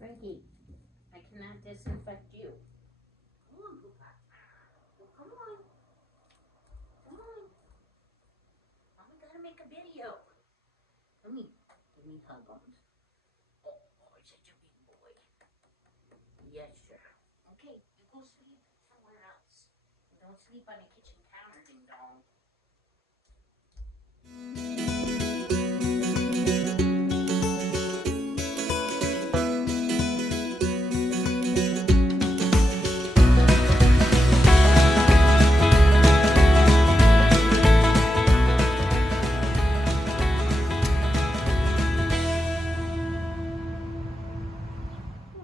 Frankie, I cannot disinfect you. Come on, Luca. Well, come on. Come on. Mama gotta make a video. Give me hug arms. Oh, such a big boy. Yes, sir. Okay, you go sleep somewhere else. Don't sleep on the kitchen counter, ding dong.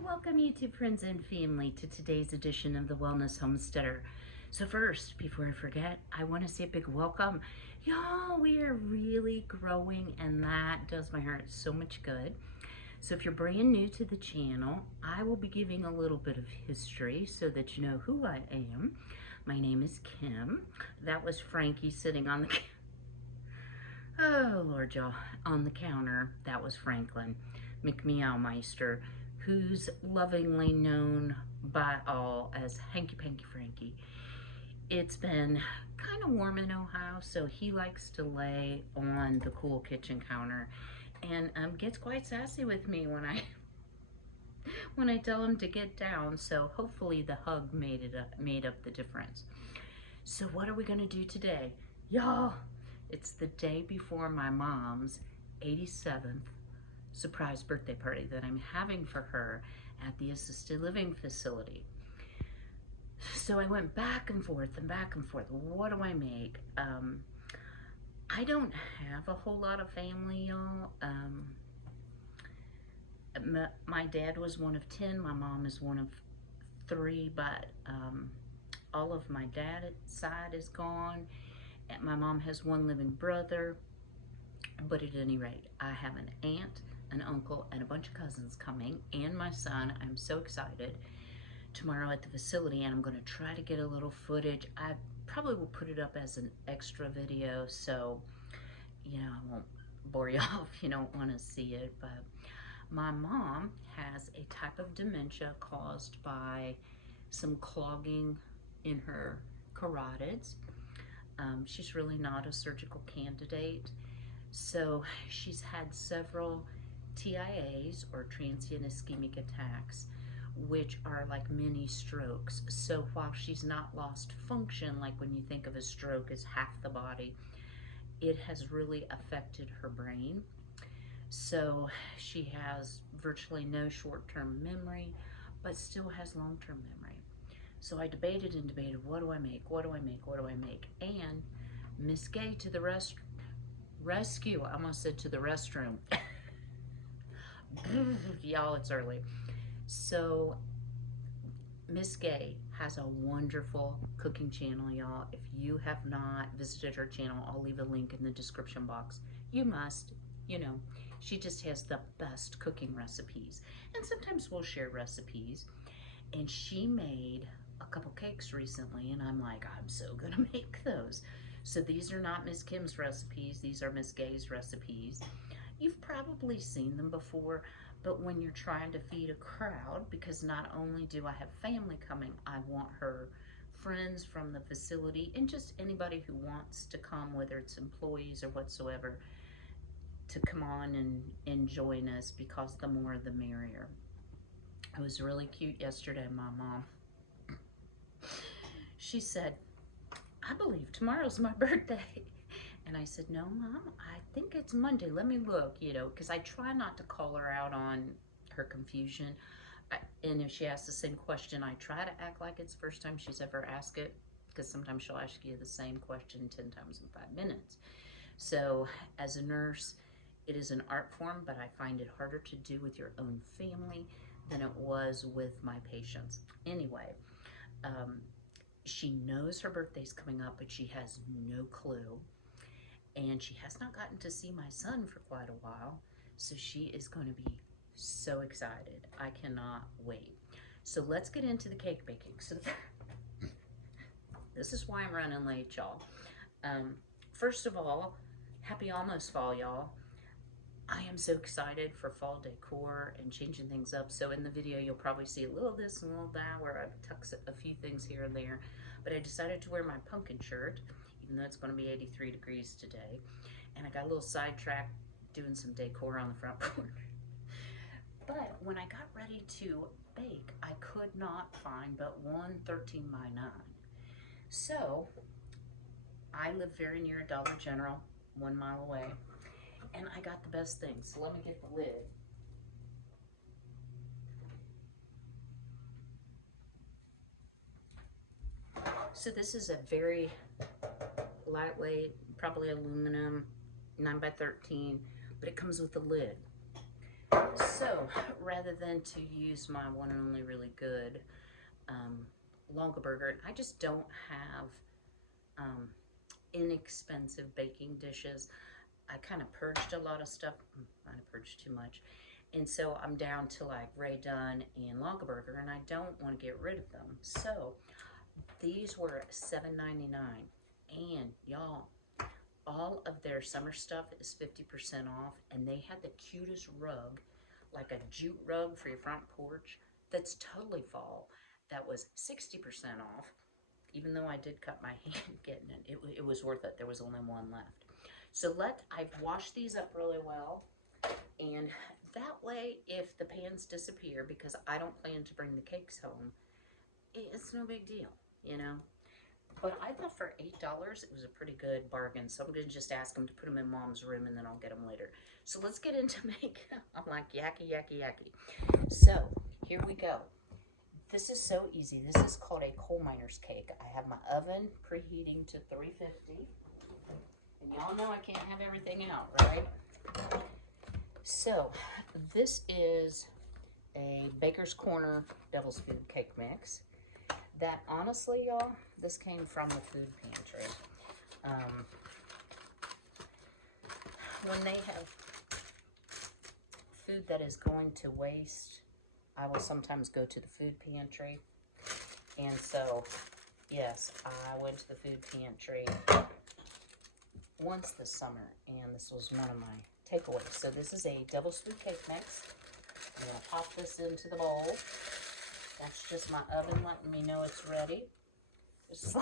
Welcome, YouTube friends and family, to today's edition of the Wellness Homesteader. So first, before I forget, I want to say a big welcome. Y'all, we are really growing, and that does my heart so much good. So if you're brand new to the channel, I will be giving a little bit of history so that you know who I am. My name is Kim. That was Frankie sitting on the oh Lord, y'all, on the counter. That was Franklin McMeowmeister, who's lovingly known by all as Hanky Panky Frankie. It's been kind of warm in Ohio, so he likes to lay on the cool kitchen counter and gets quite sassy with me when I tell him to get down. So hopefully the hug made up the difference. So what are we gonna do today, y'all? It's the day before my mom's 87th surprise birthday party that I'm having for her at the assisted living facility. So I went back and forth and back and forth. What do I make? I don't have a whole lot of family, y'all. My dad was one of 10. My mom is one of 3, but all of my dad's side is gone. My mom has 1 living brother. But at any rate, I have an aunt, an uncle, and a bunch of cousins coming, and my son. I'm so excited. Tomorrow at the facility, and I'm going to try to get a little footage. I probably will put it up as an extra video, so you know, I won't bore you off if you don't want to see it. But my mom has a type of dementia caused by some clogging in her carotids. She's really not a surgical candidate. So she's had several TIAs, or transient ischemic attacks, which are like mini strokes. So while she's not lost function, like when you think of a stroke as half the body, it has really affected her brain. So she has virtually no short-term memory, but still has long-term memory. So I debated and debated, what do I make? What do I make? What do I make? And Miss Gay to the rescue. I almost said to the restroom. Y'all, it's early. So Miss Gay has a wonderful cooking channel, y'all. If you have not visited her channel, I'll leave a link in the description box. You must. You know, she just has the best cooking recipes, and sometimes we'll share recipes. And she made a couple cakes recently, and I'm like, I'm so gonna make those. So these are not Miss Kim's recipes, these are Miss Gay's recipes. You've probably seen them before, but when you're trying to feed a crowd, because not only do I have family coming, I want her friends from the facility and just anybody who wants to come, whether it's employees or whatsoever, to come on and join us, because the more the merrier. It was really cute yesterday, my mom. She said, I believe tomorrow's my birthday. And I said, no, Mom, I think it's Monday. Let me look, you know, because I try not to call her out on her confusion. And if she asks the same question, I try to act like it's the first time she's ever asked it, because sometimes she'll ask you the same question 10 times in 5 minutes. So as a nurse, it is an art form, but I find it harder to do with your own family than it was with my patients. Anyway, she knows her birthday's coming up, but she has no clue. And she has not gotten to see my son for quite a while. So she is going to be so excited. I cannot wait. So let's get into the cake baking. So this is why I'm running late, y'all. First of all, happy almost fall, y'all. I am so excited for fall decor and changing things up. So in the video, you'll probably see a little this and a little that, where I've tucked a few things here and there. But I decided to wear my pumpkin shirt, even though it's going to be 83 degrees today. And I got a little sidetracked doing some decor on the front porch. But when I got ready to bake, I could not find but one 13 by 9. So I live very near a Dollar General, 1 mile away, and I got the best thing. So let me get the lid. So this is a very lightweight, probably aluminum, 9 by 13, but it comes with a lid. So rather than to use my one and only really good Longaberger, I just don't have inexpensive baking dishes. I kind of purged a lot of stuff. I purged too much. And so I'm down to like Ray Dunn and Longaberger, and I don't want to get rid of them. So these were $7.99. And y'all, all of their summer stuff is 50% off. And they had the cutest rug, like a jute rug for your front porch. That's totally fall. That was 60% off. Even though I did cut my hand getting it, it was worth it. There was only one left. So I've washed these up really well, and that way, if the pans disappear, because I don't plan to bring the cakes home, it's no big deal, you know. But I thought for $8, it was a pretty good bargain. So I'm gonna just ask them to put them in Mom's room, and then I'll get them later. So let's get into making. I'm like yucky, yucky, yucky. So here we go. This is so easy. This is called a coal miner's cake. I have my oven preheating to 350. And y'all know I can't have everything out, right? So this is a Baker's Corner Devil's Food Cake Mix. That honestly, y'all, this came from the food pantry. When they have food that is going to waste, I will sometimes go to the food pantry. And so, yes, I went to the food pantry once this summer, and this was one of my takeaways. So this is a Devil's Food Cake Mix. I'm going to pop this into the bowl. That's just my oven letting me know it's ready. Just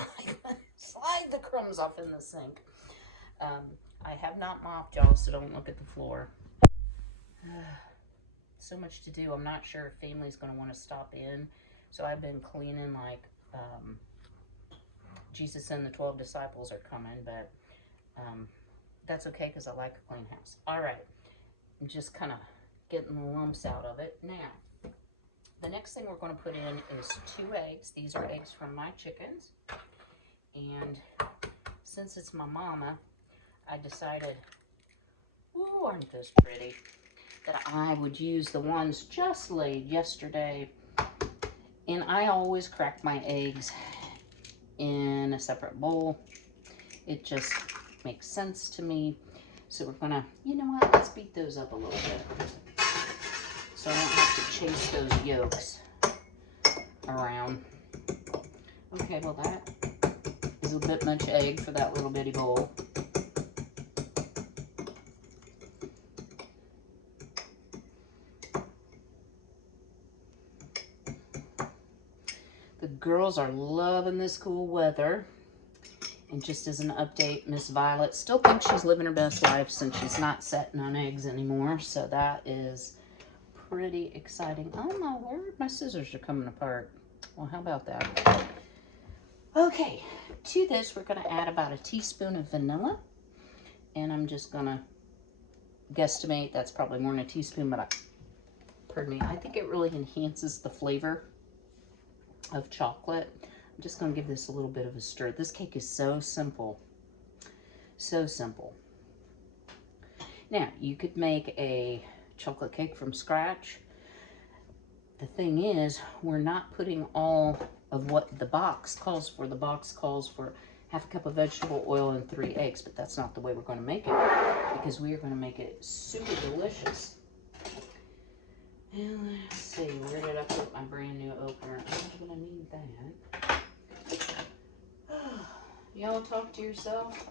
slide the crumbs off in the sink. I have not mopped, y'all, so don't look at the floor. So much to do. I'm not sure if family's going to want to stop in. So I've been cleaning like Jesus and the 12 disciples are coming, but that's okay because I like a clean house. All right, I'm just kind of getting the lumps out of it. Now, the next thing we're going to put in is 2 eggs. These are eggs from my chickens. And since it's my mama, I decided, ooh, aren't those pretty, that I would use the ones just laid yesterday. And I always crack my eggs in a separate bowl. It just makes sense to me. So we're gonna, you know what, let's beat those up a little bit, so I don't have to chase those yolks around. Okay, well that is a bit much egg for that little bitty bowl. The girls are loving this cool weather. And just as an update, Miss Violet still thinks she's living her best life since she's not setting on eggs anymore. So that is pretty exciting. Oh my word, my scissors are coming apart. Well, how about that? Okay, to this we're going to add about a teaspoon of vanilla. And I'm just going to guesstimate that's probably more than a teaspoon, but pardon me, I think it really enhances the flavor of chocolate. I'm just going to give this a little bit of a stir. This cake is so simple. So simple. Now, you could make a chocolate cake from scratch. The thing is, we're not putting all of what the box calls for. The box calls for half a cup of vegetable oil and 3 eggs, but that's not the way we're going to make it, because we are going to make it super delicious. And let's see, where did I put my brand new opener? I'm going to need that. Y'all talk to yourself?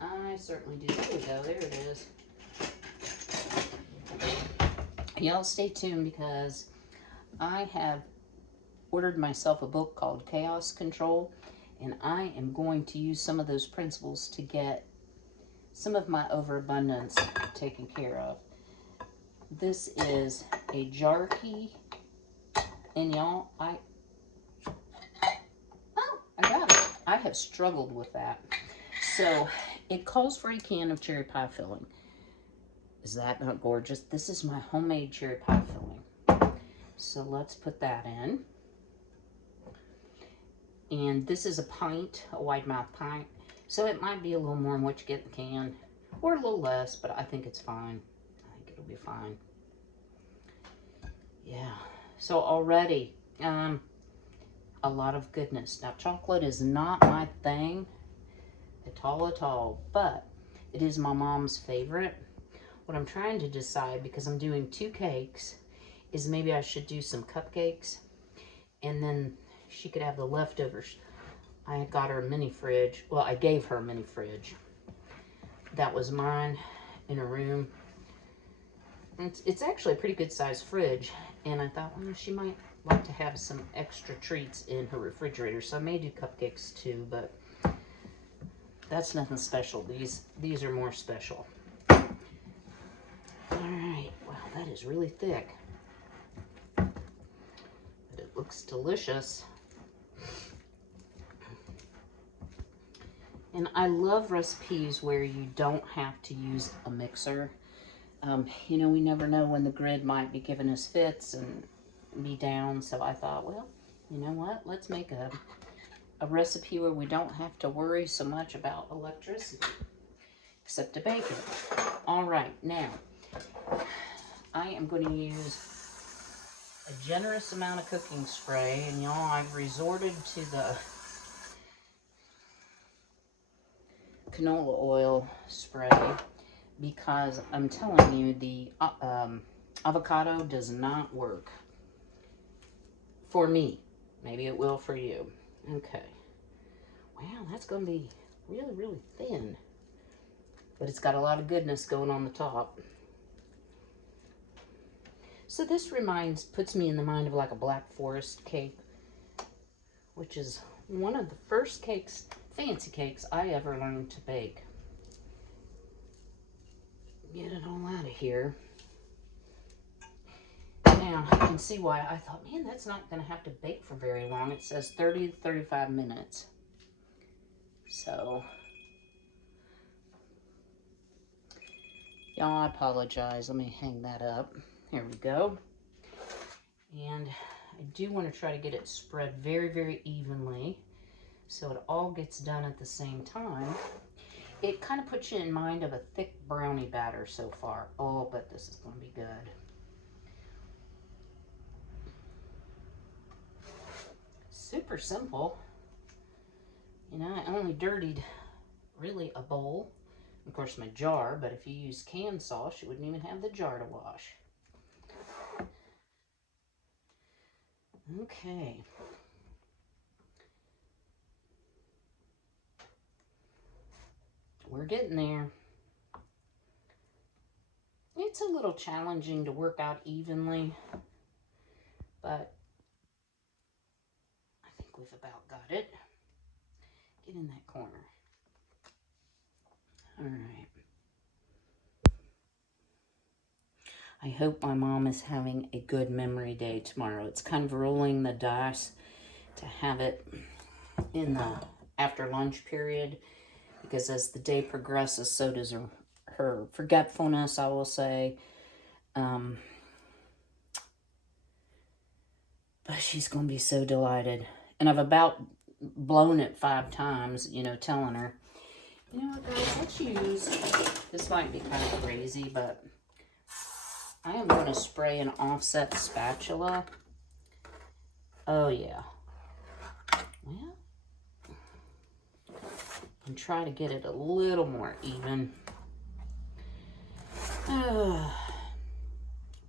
I certainly do. There we go. There it is. Y'all stay tuned because I have ordered myself a book called Chaos Control, and I am going to use some of those principles to get some of my overabundance taken care of. This is a jar key, and y'all, I got it. I have struggled with that. So it calls for a can of cherry pie filling. Is that not gorgeous? This is my homemade cherry pie filling. So let's put that in. And this is a pint, a wide mouth pint. So it might be a little more than what you get in the can, or a little less, but I think it's fine. I think it'll be fine. Yeah. So already, a lot of goodness. Now, chocolate is not my thing at all, but it is my mom's favorite. What I'm trying to decide, because I'm doing 2 cakes, is maybe I should do some cupcakes, and then she could have the leftovers. I got her a mini fridge. Well, I gave her a mini fridge. That was mine in her room. It's actually a pretty good sized fridge, and I thought, well, she might like to have some extra treats in her refrigerator, so I may do cupcakes too, but that's nothing special. These are more special. All right, wow, that is really thick, but it looks delicious. And I love recipes where you don't have to use a mixer. You know, we never know when the grid might be giving us fits and be down. So I thought, well, you know what? Let's make a recipe where we don't have to worry so much about electricity, except to bake it. All right, now, I am going to use a generous amount of cooking spray. And y'all, I've resorted to the canola oil spray, because I'm telling you, the avocado does not work for me. Maybe it will for you. Okay. Wow, that's going to be really, really thin. But it's got a lot of goodness going on the top. So this puts me in the mind of like a Black Forest cake, which is one of the first cakes, fancy cakes, I ever learned to bake. Get it all out of here. Now, you can see why I thought, man, that's not going to have to bake for very long. It says 30 to 35 minutes. So, y'all, I apologize. Let me hang that up. Here we go. And I do want to try to get it spread very, very evenly so it all gets done at the same time. It kind of puts you in mind of a thick brownie batter so far. Oh, but this is going to be good. Super simple. You know, I only dirtied really a bowl, of course my jar, but if you use canned sauce, you wouldn't even have the jar to wash. Okay. We're getting there. It's a little challenging to work out evenly, but I think we've about got it. Get in that corner. All right. I hope my mom is having a good memory day tomorrow. It's kind of rolling the dice to have it in the after lunch period, because as the day progresses, so does her forgetfulness, I will say. But she's going to be so delighted. And I've about blown it 5 times, you know, telling her, you know what, guys, let's use, this might be kind of crazy, but I am going to spray an offset spatula. Oh, yeah. Well, and try to get it a little more even.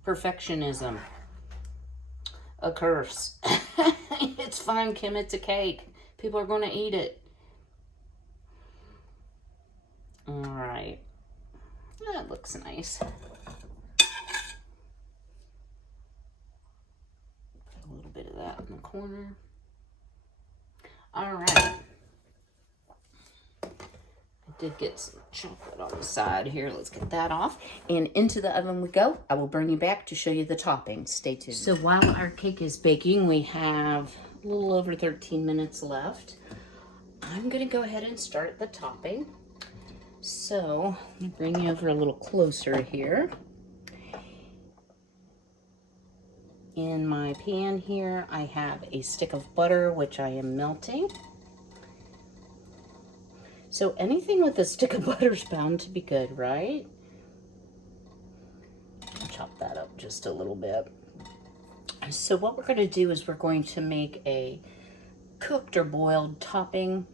Perfectionism. A curse. It's fine, Kim. It's a cake. People are going to eat it. All right. That looks nice. corner. All right. I did get some chocolate on the side here. Let's get that off. And into the oven we go. I will bring you back to show you the toppings. Stay tuned. So while our cake is baking, we have a little over 13 minutes left. I'm going to go ahead and start the topping. So let me bring you over a little closer here. In my pan here, I have a stick of butter, which I am melting. So anything with a stick of butter is bound to be good, right? I'll chop that up just a little bit. So what we're going to do is we're going to make a cooked or boiled topping.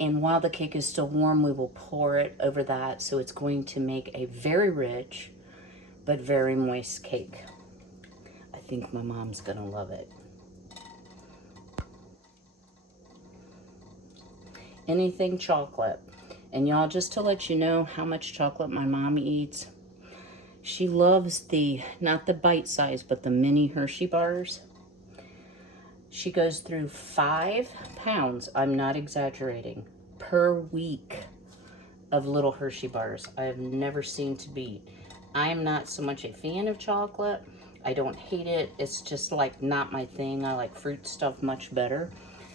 And while the cake is still warm, we will pour it over that. So it's going to make a very rich, but very moist cake. I think my mom's gonna love it. Anything chocolate. And y'all, just to let you know how much chocolate my mom eats, she loves not the bite size, but the mini Hershey bars. She goes through 5 pounds, I'm not exaggerating, per week of little Hershey bars. I have never seen to beat. I am not so much a fan of chocolate. I don't hate it. It's just like not my thing. I like fruit stuff much better.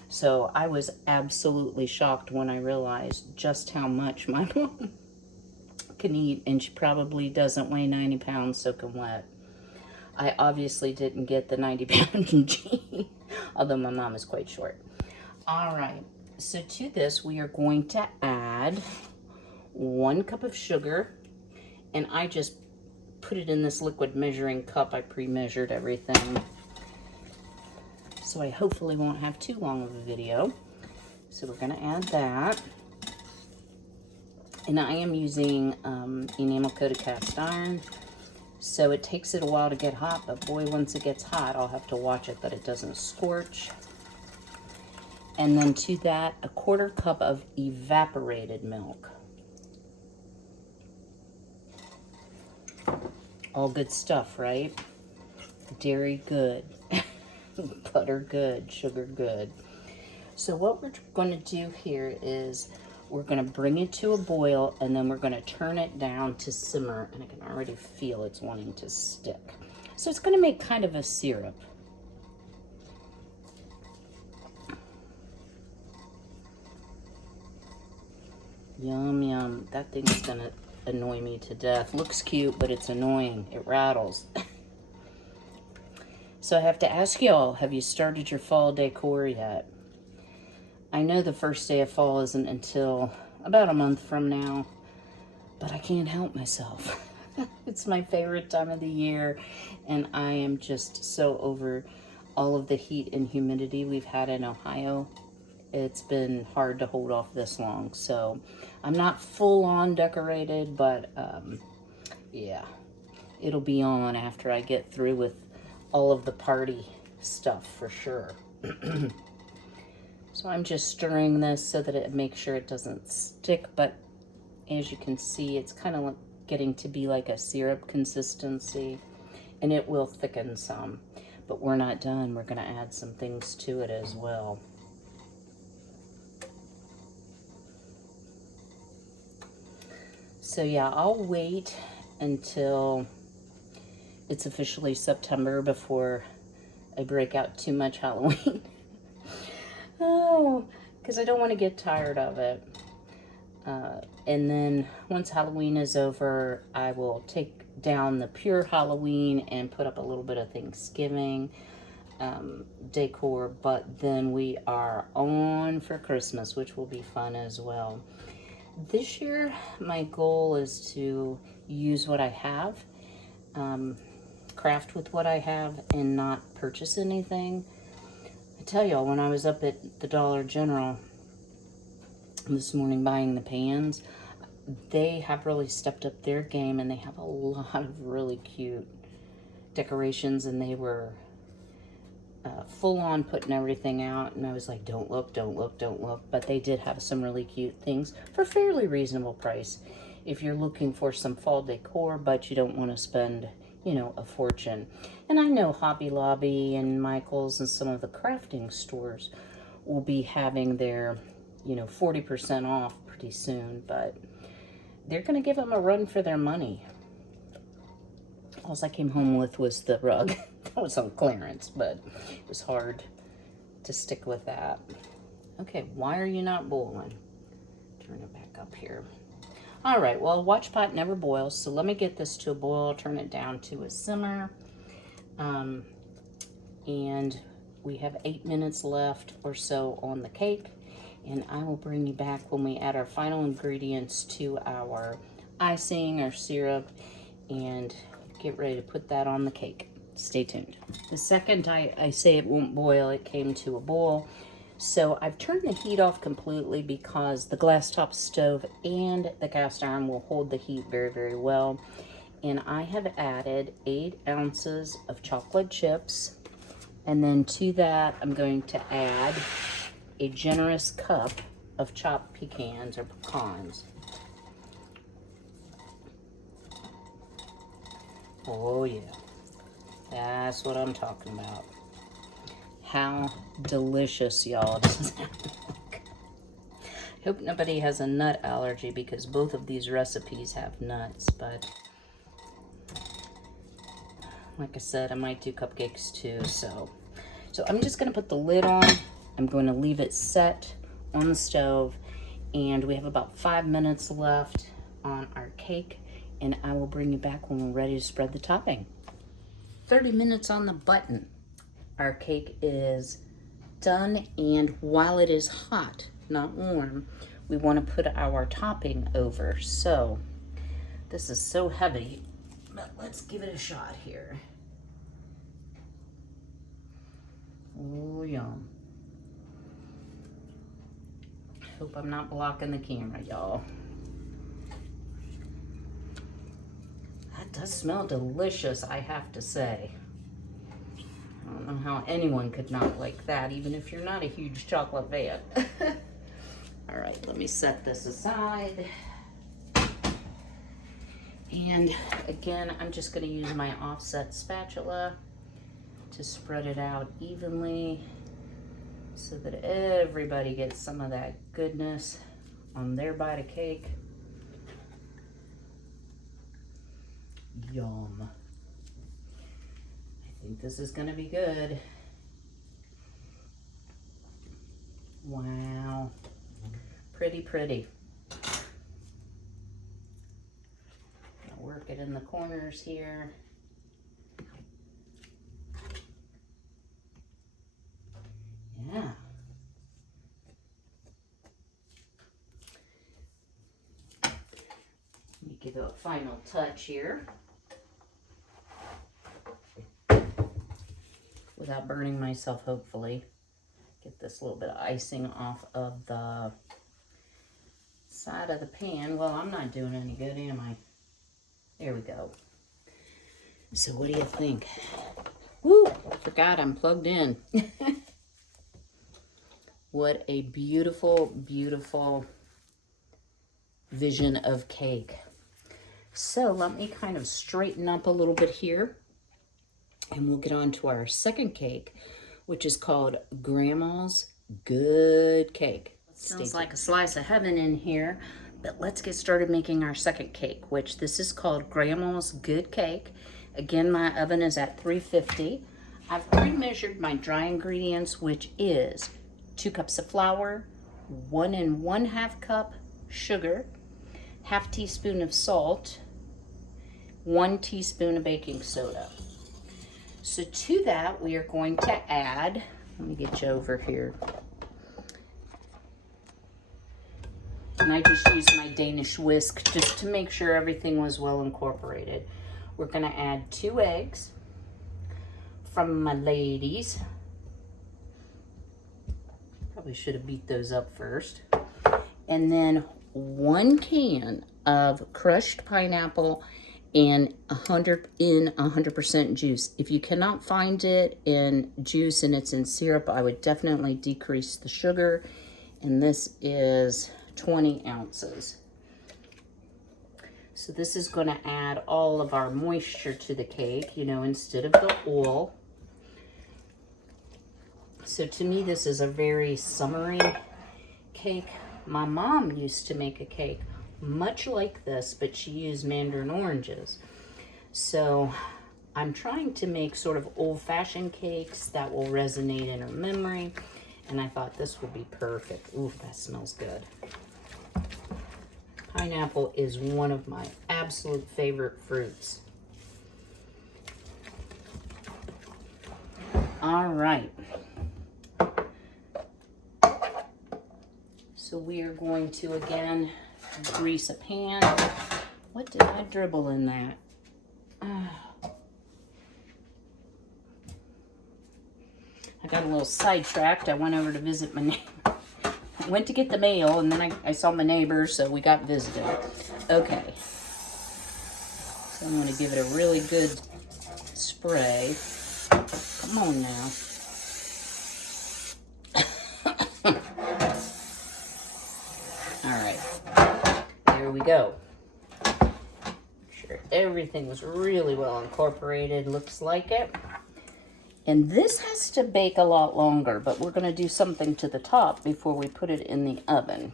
So I was absolutely shocked when I realized just how much my mom can eat, and she probably doesn't weigh 90 pounds soaking wet. I obviously didn't get the 90-pound gene, although my mom is quite short. All right, so to this we are going to add 1 cup of sugar, and I just put it in this liquid measuring cup. I pre-measured everything, so I hopefully won't have too long of a video. So we're going to add that, and I am using enamel coated cast iron, so it takes it a while to get hot, but boy, once it gets hot, I'll have to watch it that it doesn't scorch. And then to that, a 1/4 cup of evaporated milk. All good stuff, right? Dairy good, butter good, sugar good. So what we're going to do here is we're going to bring it to a boil, and then we're going to turn it down to simmer, and I can already feel it's wanting to stick. So it's going to make kind of a syrup. Yum, yum. That thing's going to annoy me to death. Looks cute, but it's annoying. It rattles. So I have to ask y'all, have you started your fall decor yet? I know the first day of fall isn't until about a month from now, but I can't help myself. It's my favorite time of the year, and I am just so over all of the heat and humidity we've had in Ohio. It's been hard to hold off this long, so I'm not full on decorated, but yeah, it'll be on after I get through with all of the party stuff for sure. So I'm just stirring this so that it makes sure it doesn't stick, but as you can see, it's kind of getting to be like a syrup consistency, and it will thicken some, but we're not done. We're going to add some things to it as well. So yeah, I'll wait until it's officially September before I break out too much Halloween. Oh, because I don't want to get tired of it. And then once Halloween is over, I will take down the pure Halloween and put up a little bit of Thanksgiving decor, but then we are on for Christmas, which will be fun as well. This year, my goal is to use what I have, craft with what I have, and not purchase anything. I tell y'all, when I was up at the Dollar General this morning buying the pans, they have really stepped up their game, and they have a lot of really cute decorations, and they were full on putting everything out, and I was like, don't look, don't look, don't look. But they did have some really cute things for fairly reasonable price if you're looking for some fall decor, but you don't want to spend you know, a fortune. And I know Hobby Lobby and Michael's and some of the crafting stores will be having their, you know, 40% off pretty soon, but they're going to give them a run for their money. All I came home with was the rug. That was on clearance, but it was hard to stick with that. Okay, why are you not boiling? Turn it back up here. All right, well, watch pot never boils, so let me get this to a boil, turn it down to a simmer. And we have 8 minutes left or so on the cake, and I will bring you back when we add our final ingredients to our icing, our syrup, and get ready to put that on the cake. Stay tuned. The second I say it won't boil, it came to a boil. So I've turned the heat off completely because the glass top stove and the cast iron will hold the heat very, very well. And I have added 8 ounces of chocolate chips. And then to that, I'm going to add a generous cup of chopped pecans or pecans. Oh yeah, that's what I'm talking about. How delicious, y'all, does that look? I hope nobody has a nut allergy because both of these recipes have nuts, but like I said, I might do cupcakes too, so I'm just gonna put the lid on. I'm going to leave it set on the stove, and we have about 5 minutes left on our cake, and I will bring you back when we're ready to spread the topping. 30 minutes on the button. Our cake is done, and while it is hot, not warm, we want to put our topping over. So this is so heavy, but let's give it a shot here. Oh, yum. Hope I'm not blocking the camera, y'all. That does smell delicious, I have to say. I don't know how anyone could not like that, even if you're not a huge chocolate fan. All right, let me set this aside. And again, I'm just going to use my offset spatula to spread it out evenly so that everybody gets some of that goodness on their bite of cake. Yum. I think this is gonna be good. Wow. Pretty, pretty. I'll work it in the corners here. Yeah. Let me give it a final touch here without burning myself, hopefully. Get this little bit of icing off of the side of the pan. Well, I'm not doing any good, am I? There we go. So what do you think? Woo! I forgot I'm plugged in. What a beautiful, beautiful vision of cake. So let me kind of straighten up a little bit here, and we'll get on to our second cake, which is called Grandma's Good Cake. Smells like a slice of heaven in here, but let's get started making our second cake, which this is called Grandma's Good Cake. Again, my oven is at 350. I've pre-measured my dry ingredients, which is 2 cups of flour, 1 1/2 cup sugar, 1/2 teaspoon of salt, 1 teaspoon of baking soda. So to that, we are going to add, let me get you over here. And I just used my Danish whisk just to make sure everything was well incorporated. We're going to add 2 eggs from my ladies. Probably should have beat those up first. And then 1 can of crushed pineapple and 100% juice. If you cannot find it in juice and it's in syrup, I would definitely decrease the sugar. And this is 20 ounces. So this is going to add all of our moisture to the cake, you know, instead of the oil. So to me, this is a very summery cake. My mom used to make a cake much like this, but she used mandarin oranges. So I'm trying to make sort of old-fashioned cakes that will resonate in her memory, and I thought this would be perfect. Ooh, that smells good. Pineapple is one of my absolute favorite fruits. All right. So we are going to, again, grease a pan. What did I dribble in that? I got a little sidetracked. I went over to visit my neighbor. I went to get the mail, and then I saw my neighbor, so we got visited. Okay. So I'm going to give it a really good spray. Come on now. All right. Here we go. Make sure everything was really well incorporated. Looks like it. And this has to bake a lot longer, but we're going to do something to the top before we put it in the oven.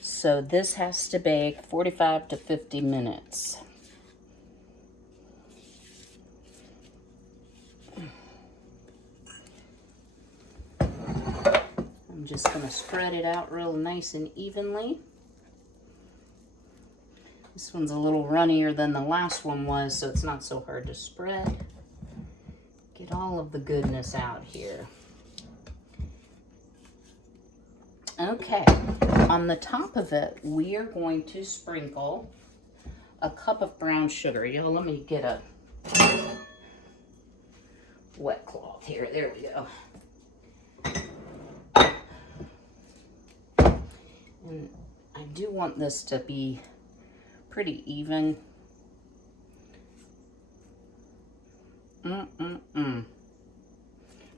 So this has to bake 45 to 50 minutes. I'm just going to spread it out real nice and evenly. This one's a little runnier than the last one was, so it's not so hard to spread. Get all of the goodness out here. Okay, on the top of it, we are going to sprinkle a cup of brown sugar. Y'all, let me get a wet cloth here. There we go. And I do want this to be pretty even.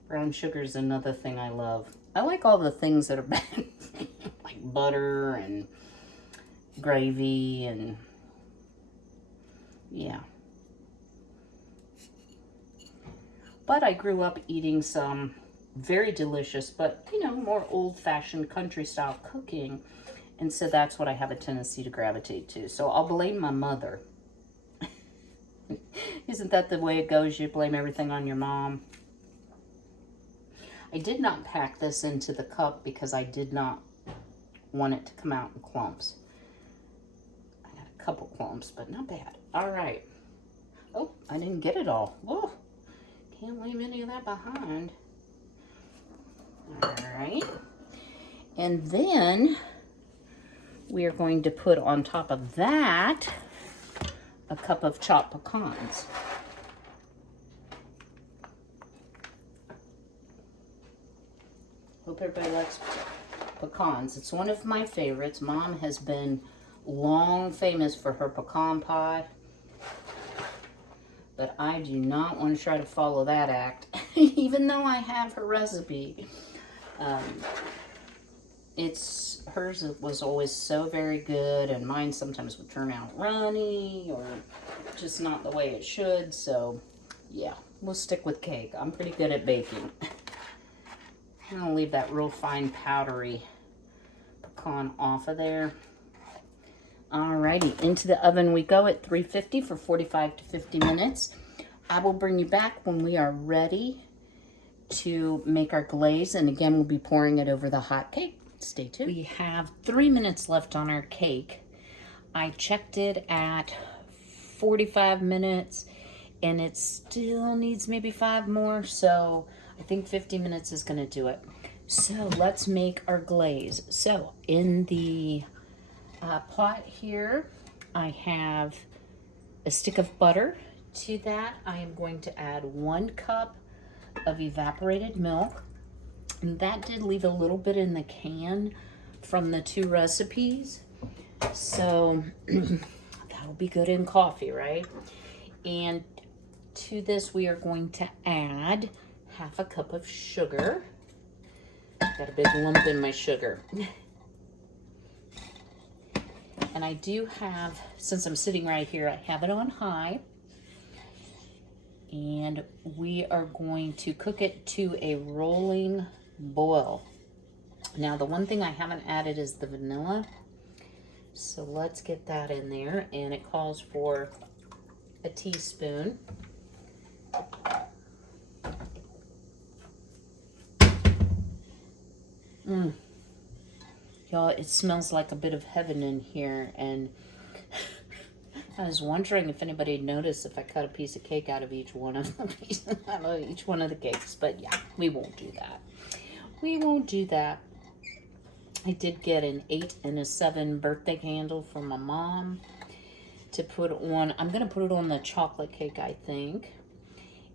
Brown sugar is another thing I love. I like all the things that are bad, like butter and gravy and yeah. But I grew up eating some very delicious, but you know, more old-fashioned country style cooking. And so that's what I have a tendency to gravitate to. So I'll blame my mother. Isn't that the way it goes? You blame everything on your mom. I did not pack this into the cup because I did not want it to come out in clumps. I got a couple clumps, but not bad. All right. Oh, I didn't get it all. Whoa. Can't leave any of that behind. All right. And then we are going to put on top of that a cup of chopped pecans. Hope everybody likes pecans. It's one of my favorites. Mom has been long famous for her pecan pie, but I do not want to try to follow that act, even though I have her recipe. Hers was always so very good, and mine sometimes would turn out runny or just not the way it should. So yeah, we'll stick with cake. I'm pretty good at baking. I'm gonna leave that real fine powdery pecan off of there. Alrighty, into the oven we go at 350 for 45 to 50 minutes. I will bring you back when we are ready to make our glaze, and again we'll be pouring it over the hot cake. Stay tuned. We have 3 minutes left on our cake. I checked it at 45 minutes and it still needs maybe 5 more, so I think 50 minutes is gonna do it. So let's make our glaze. So in the pot here, I have a stick of butter. To that, I am going to add 1 cup of evaporated milk. And that did leave a little bit in the can from the 2 recipes. So that'll be good in coffee, right? And to this, we are going to add half a cup of sugar. Got a big lump in my sugar. And I do have, since I'm sitting right here, I have it on high. And we are going to cook it to a rolling boil. Now, the one thing I haven't added is the vanilla. So let's get that in there. And it calls for a teaspoon. Y'all, it smells like a bit of heaven in here. And I was wondering if anybody had noticed if I cut a piece of cake out of each one of the cakes. But yeah, we won't do that. We won't do that. I did get an 8 and a 7 birthday candle from my mom to put on. I'm going to put it on the chocolate cake, I think.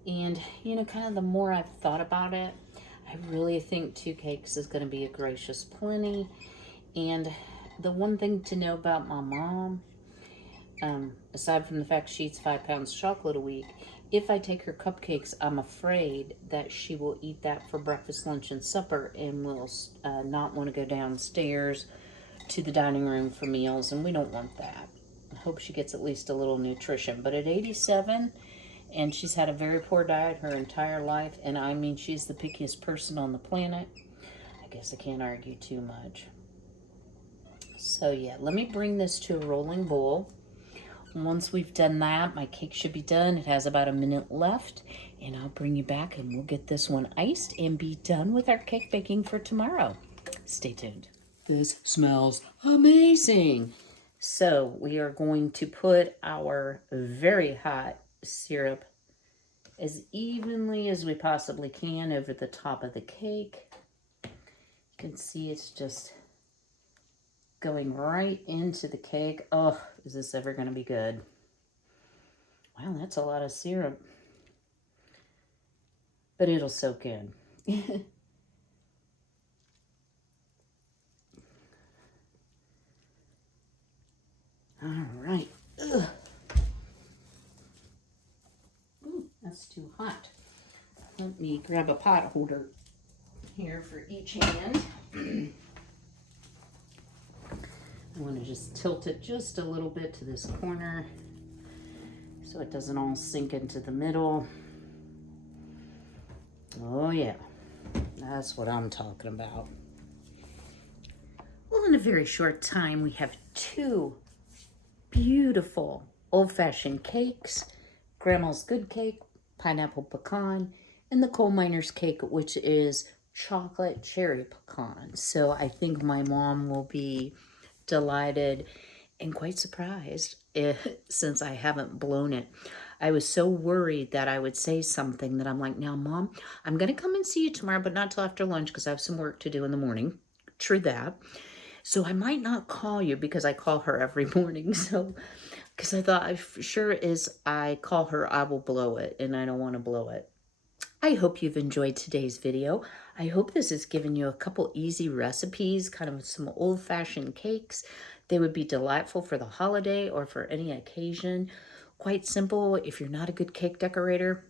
And, you know, kind of the more I've thought about it, I really think 2 cakes is going to be a gracious plenty. And the one thing to know about my mom, aside from the fact she eats 5 pounds of chocolate a week, if I take her cupcakes, I'm afraid that she will eat that for breakfast, lunch, and supper and will not want to go downstairs to the dining room for meals, and we don't want that. I hope she gets at least a little nutrition. But at 87, and she's had a very poor diet her entire life, and I mean, she's the pickiest person on the planet, I guess I can't argue too much. So yeah, let me bring this to a rolling boil. Once we've done that, my cake should be done. It has about a minute left, and I'll bring you back and we'll get this one iced and be done with our cake baking for tomorrow. Stay tuned. This smells amazing. So we are going to put our very hot syrup as evenly as we possibly can over the top of the cake. You can see it's just going right into the cake. Oh, is this ever going to be good? Wow, that's a lot of syrup. But it'll soak in. All right. Ugh. Ooh, that's too hot. Let me grab a pot holder here for each hand. I want to just tilt it just a little bit to this corner so it doesn't all sink into the middle. Oh yeah, that's what I'm talking about. Well, in a very short time, we have 2 beautiful old-fashioned cakes. Grandma's Good Cake, pineapple pecan, and the coal miner's cake, which is chocolate cherry pecan. So I think my mom will be delighted and quite surprised since I haven't blown it. I was so worried that I would say something that I'm like, now, Mom, I'm going to come and see you tomorrow, but not till after lunch because I have some work to do in the morning. True that. So I might not call you because I call her every morning. So, because I thought, sure as I call her, I will blow it, and I don't want to blow it. I hope you've enjoyed today's video. I hope this has given you a couple easy recipes, kind of some old-fashioned cakes. They would be delightful for the holiday or for any occasion. Quite simple. If you're not a good cake decorator,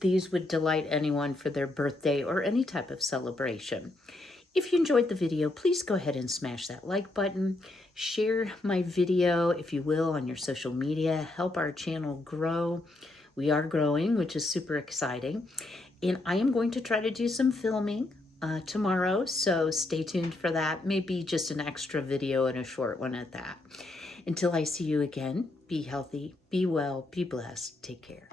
these would delight anyone for their birthday or any type of celebration. If you enjoyed the video, please go ahead and smash that like button. Share my video, if you will, on your social media. Help our channel grow. We are growing, which is super exciting. And I am going to try to do some filming tomorrow, so stay tuned for that. Maybe just an extra video and a short one at that. Until I see you again, be healthy, be well, be blessed, take care.